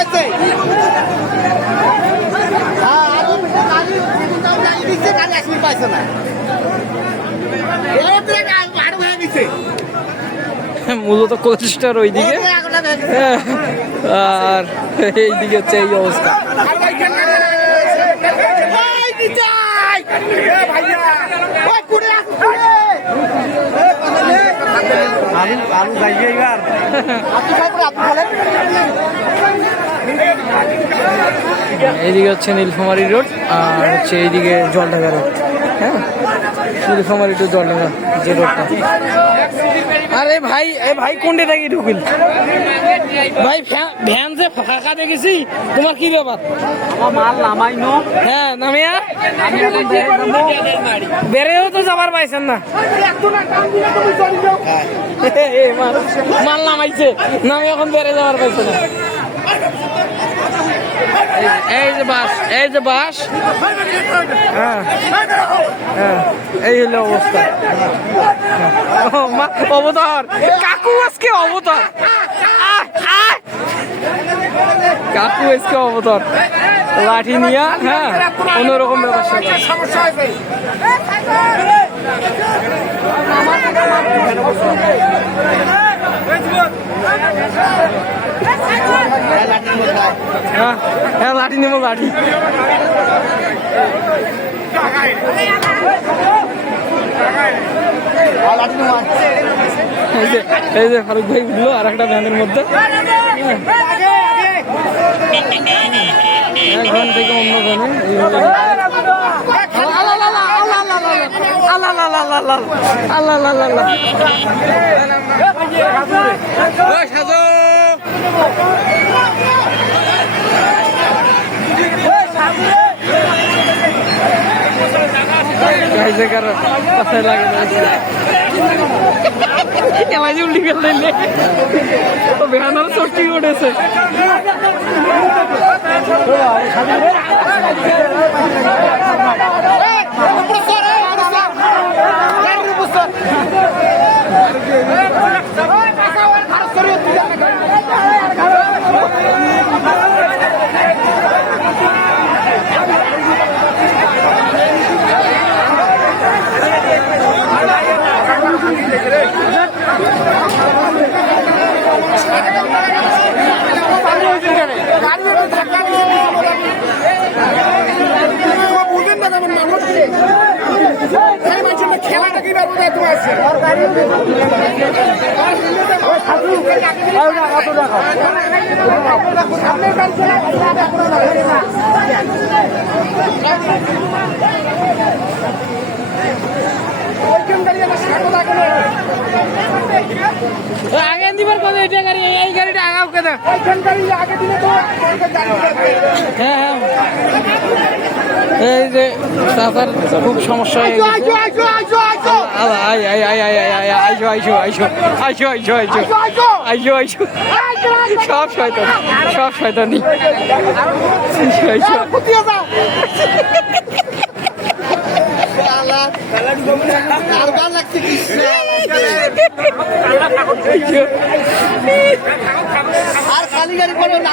হয়েছে? মূলত কোচটার ওইদিকে। আর এইদিকে হচ্ছে এই অবস্থা। আলু আলু ভাই আর আপনি আপনি বলেন। এইদিকে হচ্ছে নীলফামারি রোড আর হচ্ছে এইদিকে জলঢাকা রোড। হ্যাঁ? নীলফামারি টু জলঢাকা যে রোডটা। আরে ভাই এ ভাই কোনটা থাকি ঢুকিল? ভাই ভ্যা- ভ্যান যে ফাঁকা দেখেছি তোমার কি ব্যাপার? মাল নামাই নো। হ্যাঁ নামিয়া? বেড়েও তো যাবার পাইছেন না। মাল- নামাইছে। নামে এখন বেড়ে যাওয়ার পাইছে না। এই- যে বাস এই যে বাস হ্যাঁ হ্যাঁ এই হলো অবস্থা অবতার কাকু আজকে অবতার! কাকু আজকে অবতার লাঠি নিয়ে হ্যাঁ অন্যরকম ব্যাপার স্যাপার। সমস্যা হয়েছে হ্যাঁ হ্যাঁ লাঠি নেব লাঠি। এই যে এই যে ফারুক ভাই উঠল আর একটা ভ্যানের মধ্যে। এক ভ্যান থেকে অন্য ভ্যানে আল্লাহ এই জায়গার কাছে লাগে এলাজি উল্টি আগে দিবার কথা এটা গাড়ি, এই- গাড়িটা আগাও কেন আগে হ্যাঁ হ্যাঁ। এই যে খুব সমস্যা সব শয়তান সব শয়তানি আর খালি গাড়ি করল না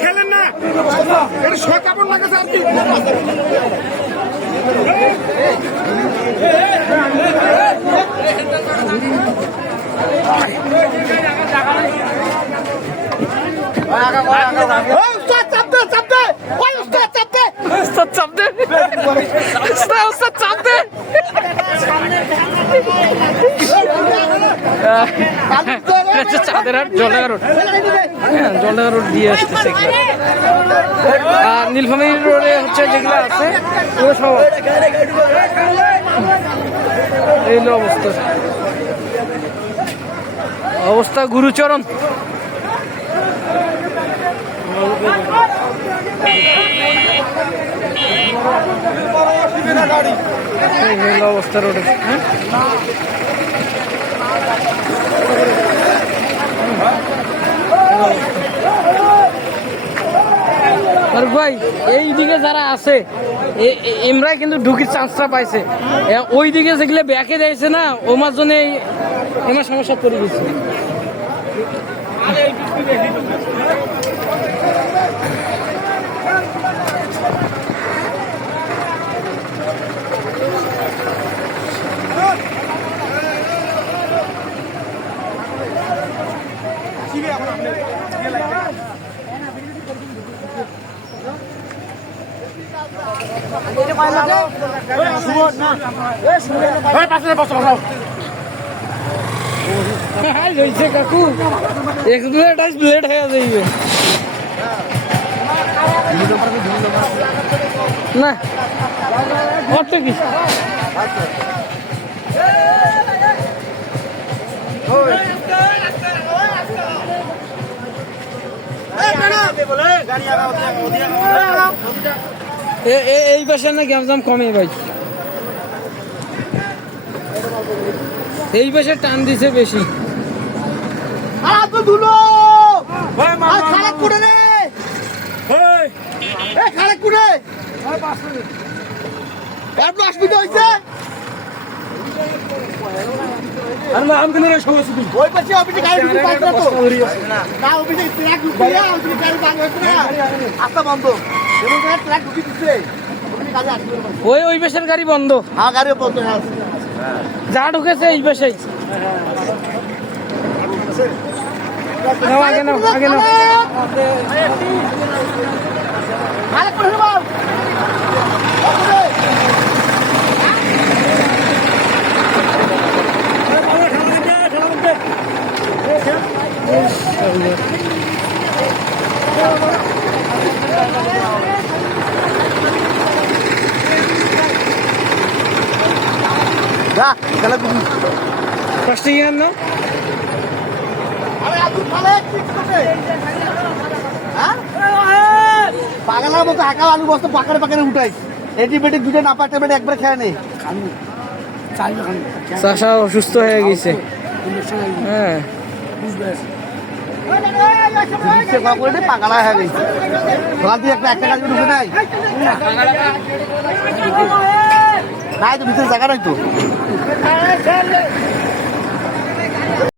ঠেলেন না। এটা শো কাপড় লাগাছে আর কি? উস্তাদ চাপতে ওই উস্তাদ চাপ দে। উস্তাদ উস্তাদ চাপ দে। হচ্ছে হাট জলডাঙ্গা রোড। হ্যাঁ জলডাঙ্গা রোড দিয়ে আসতেছে। আর নীলফামারী রোডে হচ্ছে যেগুলো আছে, ওগুলো সব এই অবস্থা। অবস্থা গুরুচরণ অবস্থা রোডে। হ্যাঁ আর ভাই এই দিকে যারা আছে, এ- এ- এমরাই কিন্তু ঢুকির চান্সটা পাইছে। ওই দিকে যেগুলো ব্যাকে দিয়েছে না, ওমার জন্য এমার সমস্যা পড়ে গেছে হাই কাকু এক আইস প্লেট হয়ে যাইবে না অত কি এ- এ- এই পাশে না গ্যামজাম কমে ভাই এই পাশে টান দিছে বেশি আব্দুল ধুলো আর খারাপ করে রে এই খারাপ করে আপনার অসুবিধা হয়েছে ওই পাশে অফিসে গাড়ি ঢুকে পাইছে না তো না অফিসে ট্রাক ঢুকে অফিসে গাড়ি ভাঙ হয়েছে না রাস্তা বন্ধ ওই ওই পাশের গাড়ি বন্ধ। হ্যাঁ গাড়ি বন্ধ হ্যাঁ। যা ঢুকেছে এই নাও, আগে নাও, আগে নাও। খারাপ পাঁচটা ইয়ার না হ্যাঁ? পাগলার মতো আঁকা আলু বস্তা পাকারে পাকারে উঠাই। এটি বেটি দুটো না পাকতে বেটে একবার খেয়ে নেই চাষা অসুস্থ হয়ে গেছে। হ্যাঁ। পাগলা হয়ে গেছে। একটা একটা কাজ ঢুকে নাই। নাই তো ভিতরে জায়গা নাই তো।